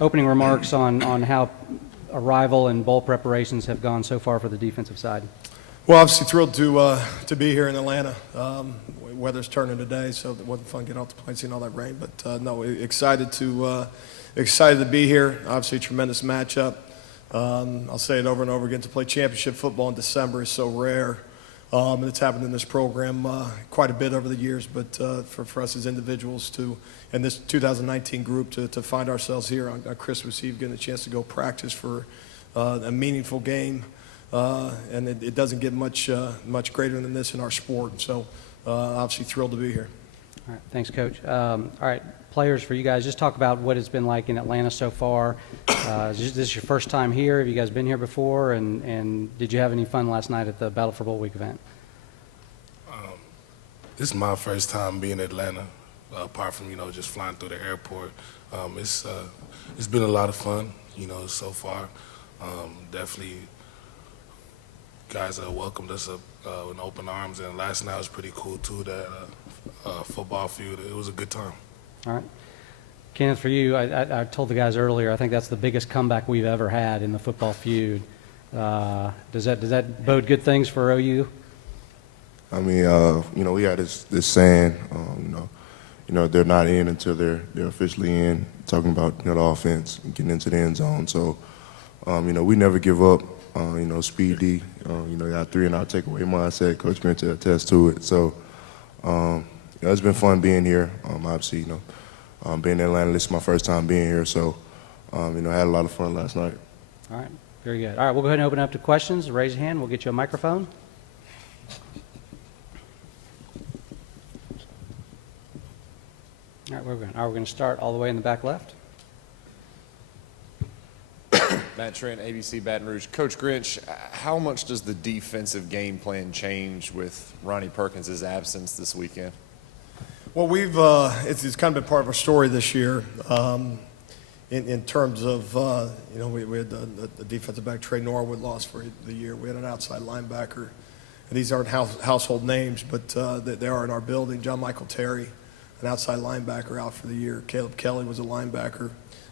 opening remarks on how arrival and bowl preparations have gone so far for the defensive side. Well, obviously thrilled to be here in Atlanta. Weather's turning today, so it wasn't fun getting off the plane, seeing all that rain. But no, excited to be here. Obviously, a tremendous matchup. I'll say it over and over again. To play championship football in December is so rare. And it's happened in this program quite a bit over the years. But for us as individuals and this 2019 group to find ourselves here on Christmas Eve, getting a chance to go practice for a meaningful game. And it doesn't get much greater than this in our sport. So obviously thrilled to be here. All right, thanks, Coach. All right, players, for you guys, just talk about what it's been like in Atlanta so far. Is this your first time here? Have you guys been here before? And did you have any fun last night at the Battle for Bowl Week event? This is my first time being in Atlanta, apart from just flying through the airport. It's been a lot of fun, so far. Definitely, guys welcomed us up with open arms, and last night was pretty cool too. That football field, it was a good time. All right. Kenneth, for you, I told the guys earlier, I think that's the biggest comeback we've ever had in the football feud. Does that bode good things for OU? I mean, we had this saying, they're not in until they're officially in. Talking about the offense and getting into the end zone. So, we never give up. Speed D. Got 3 and out takeaway mindset. Coach Grinch attests to it. So. It's been fun being here. Obviously, being in Atlanta, this is my first time being here, so, I had a lot of fun last night. All right, very good. All right, we'll go ahead and open up to questions. Raise your hand. We'll get you a microphone. All right, we're going to start all the way in the back left. Matt Trent, ABC Baton Rouge. Coach Grinch, how much does the defensive game plan change with Ronnie Perkins' absence this weekend? Well, it's kind of been part of our story this year in terms of, we had the defensive back, Trey Norwood, lost for the year. We had an outside linebacker. And these aren't household names, but they are in our building. John Michael Terry, an outside linebacker, out for the year. Caleb Kelly was a linebacker.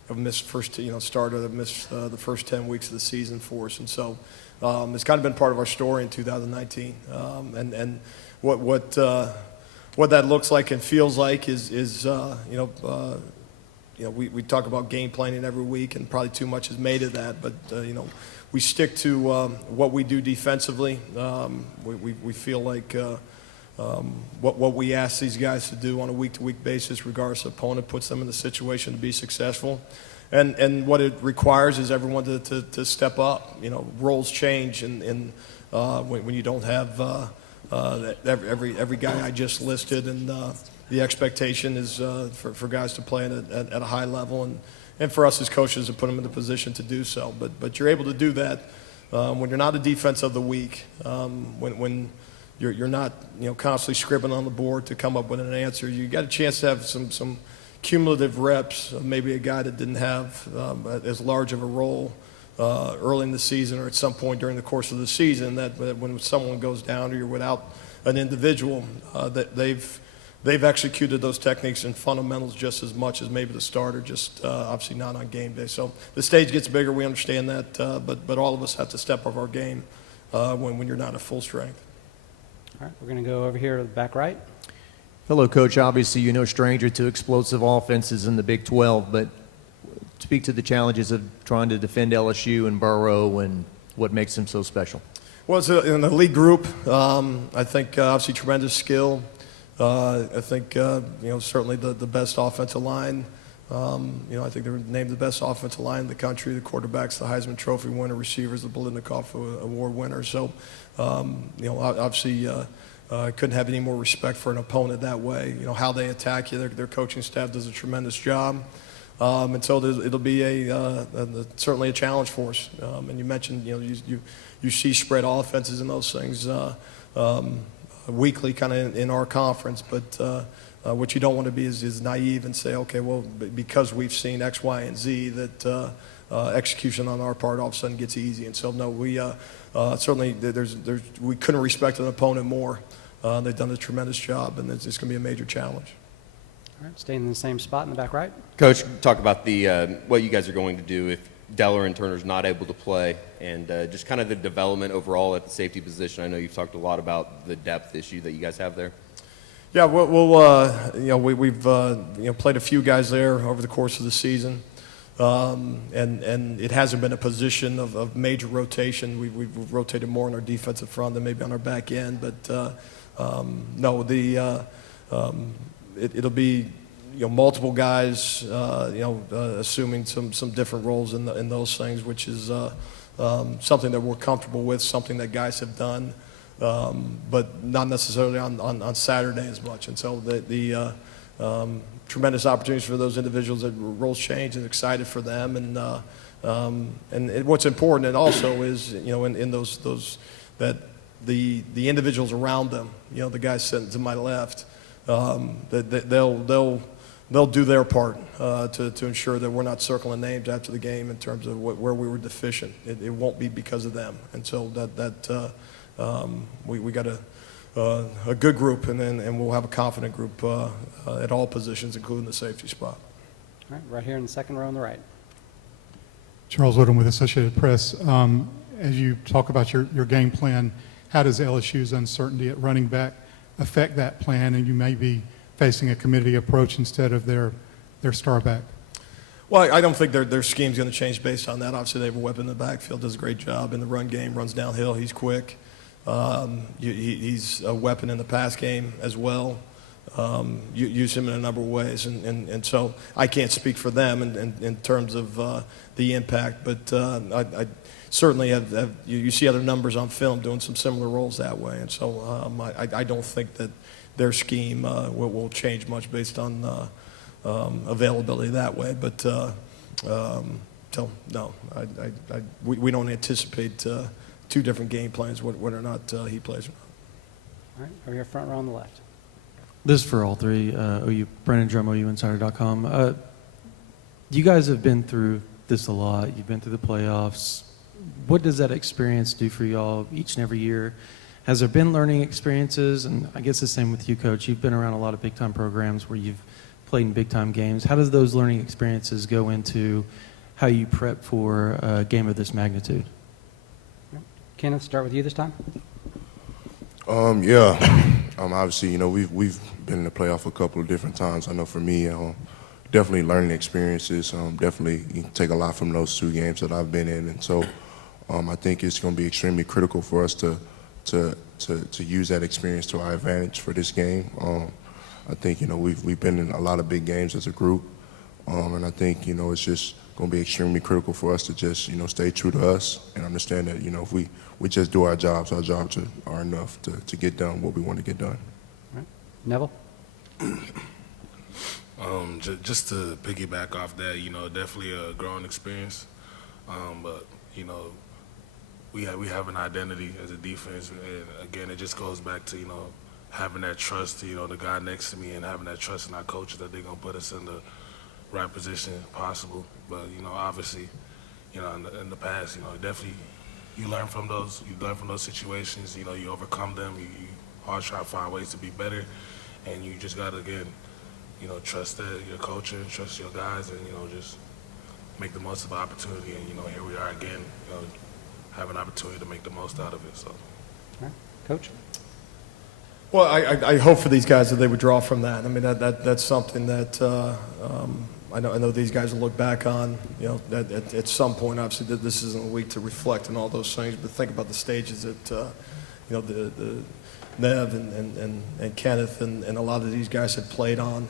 Have missed the first 10 weeks of the season for us, and so it's kind of been part of our story in 2019. And what that looks like and feels like is we talk about game planning every week, and probably too much is made of that. But we stick to what we do defensively. We feel like what we ask these guys to do on a week-to-week basis, regardless of opponent, puts them in the situation to be successful. And what it requires is everyone to step up. Roles change, and when you don't have every guy I just listed, and the expectation is for guys to play at a high level, and for us as coaches to put them in the position to do so. But you're able to do that when you're not a defense of the week, when you're not constantly scribbling on the board to come up with an answer. You got a chance to have some cumulative reps of maybe a guy that didn't have as large of a role early in the season or at some point during the course of the season, that when someone goes down or you're without an individual, that they've executed those techniques and fundamentals just as much as maybe the starter, just obviously not on game day. So the stage gets bigger, we understand that, but all of us have to step up our game when you're not at full strength. All right, we're going to go over here to the back right. Hello, Coach. Obviously, you're no stranger to explosive offenses in the Big 12, but speak to the challenges of trying to defend LSU and Burrow and what makes them so special. Well, it's an elite group. I think obviously tremendous skill. I think certainly the best offensive line. I think they're named the best offensive line in the country. The quarterback's the Heisman Trophy winner, receivers the Biletnikoff Award winner. So, obviously couldn't have any more respect for an opponent that way. How they attack you, their coaching staff does a tremendous job. And so it'll be certainly a challenge for us. And you mentioned, you see spread offenses and those things weekly kind of in our conference, but what you don't want to be is naive and say, okay, well, because we've seen X, Y, and Z, that execution on our part all of a sudden gets easy. And so, no, we certainly we couldn't respect an opponent more. They've done a tremendous job, and it's going to be a major challenge. All right, staying in the same spot in the back right. Coach, talk about the what you guys are going to do if Deller and Turner's not able to play, and just kind of the development overall at the safety position. I know you've talked a lot about the depth issue that you guys have there. Yeah, we've played a few guys there over the course of the season, and it hasn't been a position of major rotation. We've rotated more on our defensive front than maybe on our back end, but no, it'll be multiple guys, assuming some different roles in those things, which is something that we're comfortable with, something that guys have done. But not necessarily on Saturday as much. And so the tremendous opportunities for those individuals that roles change, and excited for them. And what's important and also is, in those that the individuals around them, the guys sitting to my left, that they'll do their part to ensure that we're not circling names after the game in terms of where we were deficient. It won't be because of them. And so we got a good group, and we'll have a confident group at all positions, including the safety spot. All right, right here in the second row on the right. Charles Odom with Associated Press. As you talk about your game plan, how does LSU's uncertainty at running back affect that plan, and you may be facing a committee approach instead of their star back? Well, I don't think their scheme's going to change based on that. Obviously, they have a weapon in the backfield, does a great job in the run game, runs downhill, he's quick. He's a weapon in the pass game as well. You use him in a number of ways, and so I can't speak for them in terms of the impact, but I certainly have you see other numbers on film doing some similar roles that way, and so I don't think that their scheme will change much based on availability that way, but so no, we don't anticipate two different game plans, whether or not he plays or not. All right, over here front row on the left. This is for all three. Brandon Drum, OUinsider.com. You guys have been through this a lot. You've been through the playoffs. What does that experience do for y'all each and every year? Has there been learning experiences? And I guess the same with you, Coach. You've been around a lot of big-time programs where you've played in big-time games. How does those learning experiences go into how you prep for a game of this magnitude? Kenneth, start with you this time. Obviously, we've been in the playoff a couple of different times. I know for me, definitely learning experiences. Definitely you can take a lot from those two games that I've been in, and so I think it's going to be extremely critical for us to use that experience to our advantage for this game. I think we've been in a lot of big games as a group, and I think it's just going to be extremely critical for us to just stay true to us and understand that if we just do our jobs are enough to get done what we want to get done. All right. Neville. Just to piggyback off that, definitely a growing experience, but we have an identity as a defense, and again it just goes back to having that trust to the guy next to me, and having that trust in our coaches that they're gonna put us in the right position possible. But obviously, in the past, definitely you learn from those situations. You overcome them. You always try to find ways to be better, and you just gotta again, trust your coach and trust your guys, and just make the most of the opportunity. And here we are again, have an opportunity to make the most out of it. So, All right. Coach. Well, I hope for these guys that they would draw from that. I mean, that's something that I know these guys will look back on. That at some point, obviously, that this isn't a week to reflect on all those things, but think about the stages that the Nev and Kenneth and a lot of these guys had played on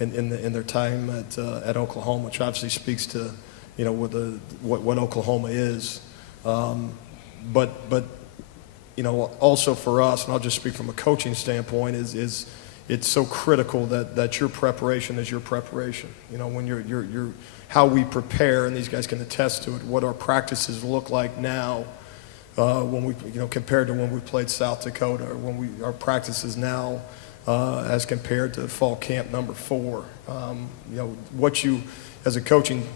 in their time at Oklahoma, which obviously speaks to what Oklahoma is. But also for us, and I'll just speak from a coaching standpoint, is it's so critical that your preparation is your preparation. When you're how we prepare, and these guys can attest to it, what our practices look like now when we compared to when we played South Dakota, or our practices now as compared to fall camp number 4. What you as a coaching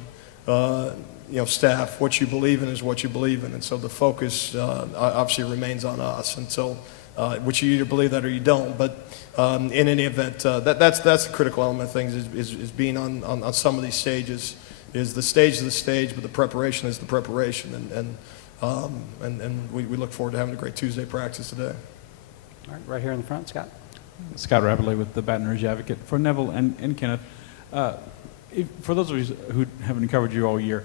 staff, what you believe in is what you believe in, and so the focus obviously remains on us. And so which you either believe that or you don't. But in any event, that's the critical element of things is being on some of these stages. Is the stage, but the preparation is the preparation, and we look forward to having a great Tuesday practice today. All right, right here in the front, Scott. Scott Rapperly with the Baton Rouge Advocate. For Neville and Kenneth, for those of you who haven't covered you all year,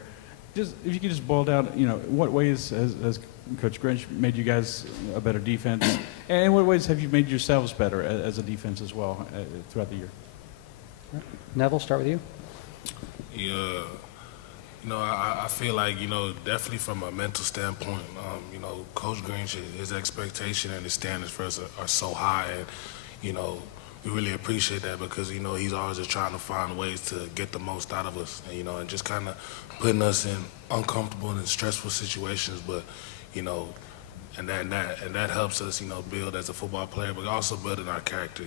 if you could just boil down, what ways has Coach Grinch made you guys a better defense, and in what ways have you made yourselves better as a defense as well throughout the year? All right. Neville, start with you. Yeah, I feel like, definitely from a mental standpoint, Coach Grinch, his expectation and his standards for us are so high, and, we really appreciate that because, he's always just trying to find ways to get the most out of us, and just kind of putting us in uncomfortable and stressful situations, but, and that helps us, build as a football player, but also building our character,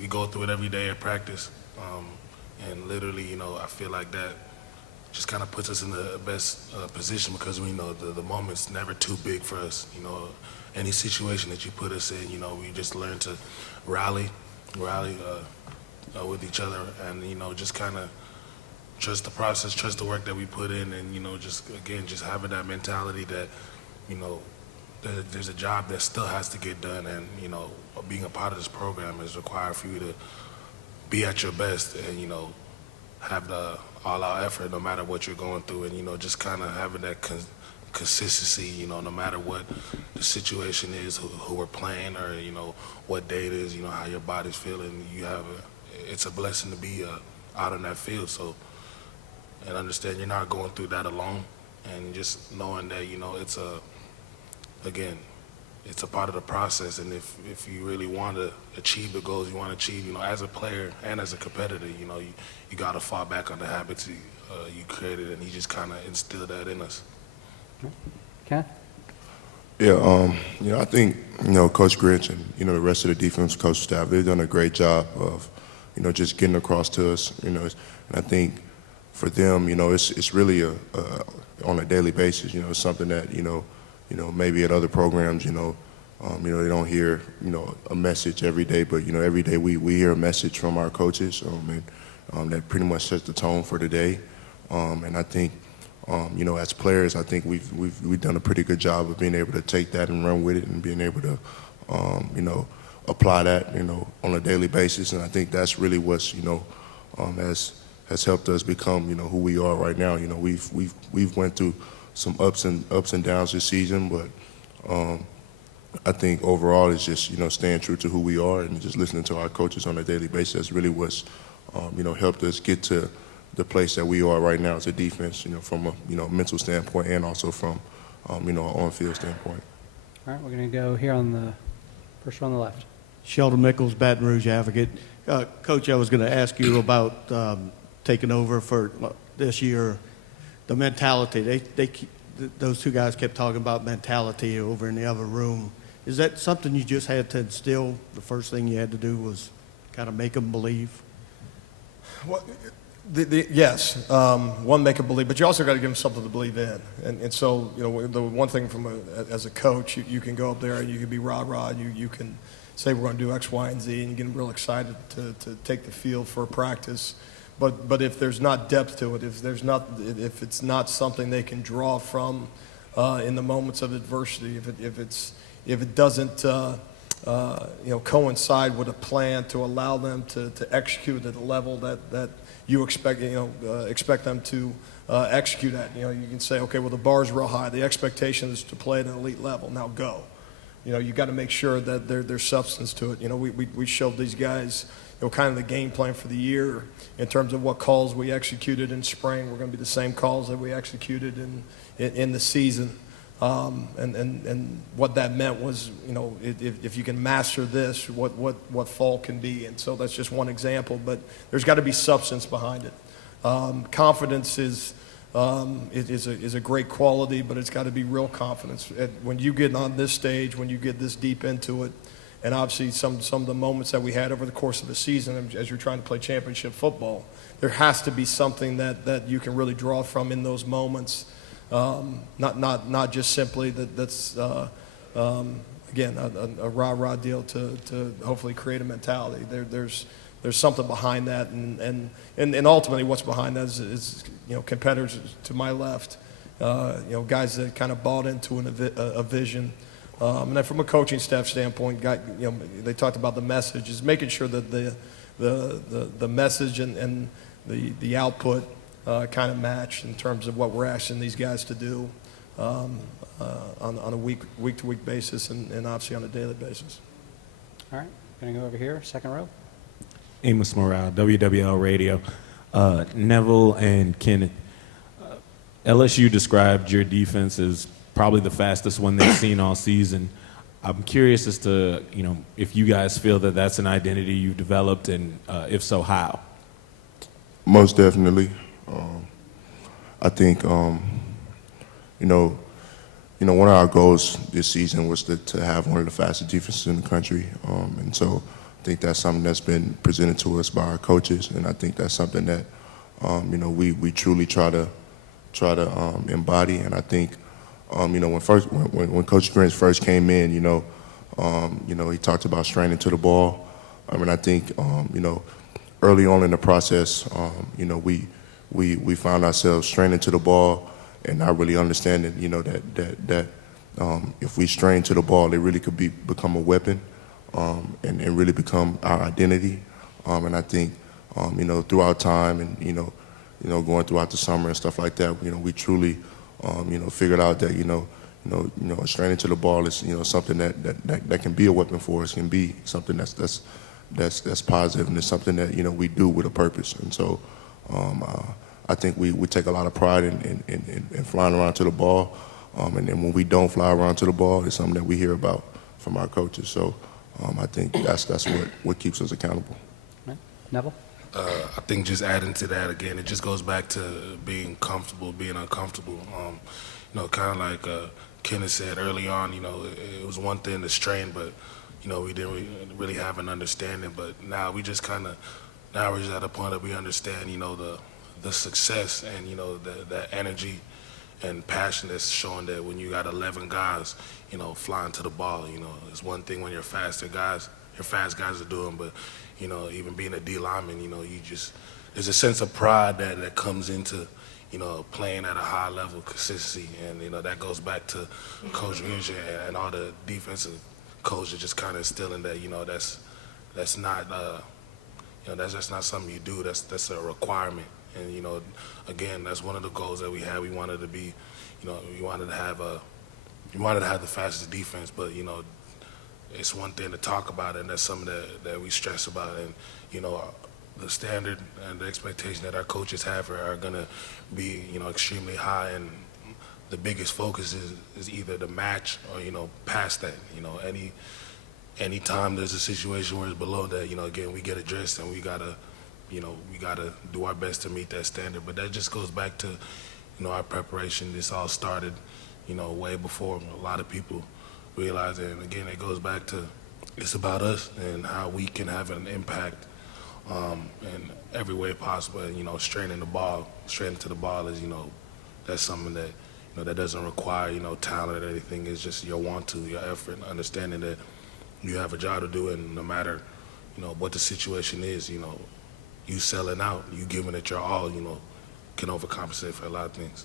we go through it every day at practice. And literally, I feel like that just kind of puts us in the best position because we know the moment's never too big for us. Any situation that you put us in, we just learn to rally with each other and, just kind of trust the process, trust the work that we put in and, just having that mentality that, there's a job that still has to get done and, being a part of this program is required for you to be at your best and, have the all-out effort no matter what you're going through and, just kind of having that consistency, no matter what the situation is, who we're playing or, what day it is, how your body's feeling. It's a blessing to be out on that field. So, and understand you're not going through that alone and just knowing that, it's a part of the process, and if you really want to achieve the goals you want to achieve, as a player and as a competitor, you got to fall back on the habits you created, and he just kind of instilled that in us. Kenneth? Yeah, I think, Coach Grinch and, the rest of the defense coach staff, they've done a great job of, just getting across to us, and I think for them, it's really on a daily basis, it's something that, maybe at other programs, they don't hear, a message every day, but, every day we hear a message from our coaches, and that pretty much sets the tone for the day. And I think, as players, I think we've done a pretty good job of being able to take that and run with it and being able to, apply that, on a daily basis. And I think that's really what's, has helped us become, who we are right now. We've went through some ups and downs this season, but I think overall it's just staying true to who we are and just listening to our coaches on a daily basis. That's really what's helped us get to the place that we are right now as a defense. From a mental standpoint and also from an on-field standpoint. All right, we're going to go here on the first row on the left. Sheldon Mickles, Baton Rouge Advocate. Coach, I was going to ask you about taking over for this year. The mentality, those two guys kept talking about mentality over in the other room. Is that something you just had to instill? The first thing you had to do was kind of make them believe? Well, yes, one, make them believe, but you also got to give them something to believe in. And so, the one thing as a coach, you can go up there and you can be rah-rah, and you can say we're going to do X, Y, and Z, and you get them real excited to take the field for a practice. But if there's not depth to it, if it's not something they can draw from in the moments of adversity, if it doesn't coincide with a plan to allow them to execute at a level that you expect them to execute at, you can say, okay, well, the bar's real high. The expectation is to play at an elite level. Now go. You got to make sure that there's substance to it. We showed these guys kind of the game plan for the year in terms of what calls we executed in spring. We're going to be the same calls that we executed in the season. And what that meant was, if you can master this, what fall can be. And so that's just one example, but there's got to be substance behind it. Confidence is a great quality, but it's got to be real confidence. When you get on this stage, when you get this deep into it, and obviously some of the moments that we had over the course of the season as you're trying to play championship football, there has to be something that you can really draw from in those moments. Not just simply that's again, a rah-rah deal to hopefully create a mentality. There's something behind that, and ultimately what's behind that is competitors to my left, guys that kind of bought into a vision. And then from a coaching staff standpoint, they talked about the message, is making sure that the message and the output kind of match in terms of what we're asking these guys to do on a week-to-week basis and obviously on a daily basis. All right, going to go over here, second row. Amos Morale, WWL Radio. Neville and Kenneth, LSU described your defense as probably the fastest one they've seen all season. I'm curious as to, if you guys feel that that's an identity you've developed, and if so, how? Most definitely. I think, one of our goals this season was to have one of the fastest defenses in the country. And so I think that's something that's been presented to us by our coaches, and I think that's something that, we truly try to embody. And I think, when Coach Grinch first came in, he talked about straining to the ball. I think, early on in the process, we found ourselves straining to the ball and not really understanding, that if we strain to the ball, it really could become a weapon and really become our identity. And I think, throughout time and, going throughout the summer and stuff like that, we truly, figured out that, straining to the ball is, something that can be a weapon for us, can be something that's positive, and it's something that, we do with a purpose. And so I think we take a lot of pride in flying around to the ball. And then when we don't fly around to the ball, it's something that we hear about from our coaches. So I think that's what keeps us accountable. Right. Neville? I think just adding to that again, it just goes back to being comfortable, being uncomfortable. Kind of like Kenneth said early on, it was one thing to strain, but, we didn't really have an understanding. But now we just now we're just at a point that we understand, the success and, the energy and passion that's showing that when you got 11 guys, flying to the ball, it's one thing when your fast guys are doing, but, even being a D lineman, there's a sense of pride that comes into, playing at a high level of consistency. And, that goes back to Coach Grinch and all the defensive coaches just kind of instilling that, that's not, that's just not something you do. That's a requirement. And, again, that's one of the goals that we had. We wanted to be, we wanted to have the fastest defense, but, it's one thing to talk about it, and that's something that we stress about. And, the standard and the expectation that our coaches have are going to be, extremely high. And the biggest focus is either the match or, past that. Any time there's a situation where it's below that, again, we get addressed, and we gotta do our best to meet that standard. But that just goes back to, our preparation. This all started, way before a lot of people realize it. And again, it goes back to, it's about us and how we can have an impact in every way possible. And, straining to the ball is, that's something that, that doesn't require, talent or anything. It's just your your effort, and understanding that you have a job to do, and no matter, what the situation is, you selling out, you giving it your all, can overcompensate for a lot of things.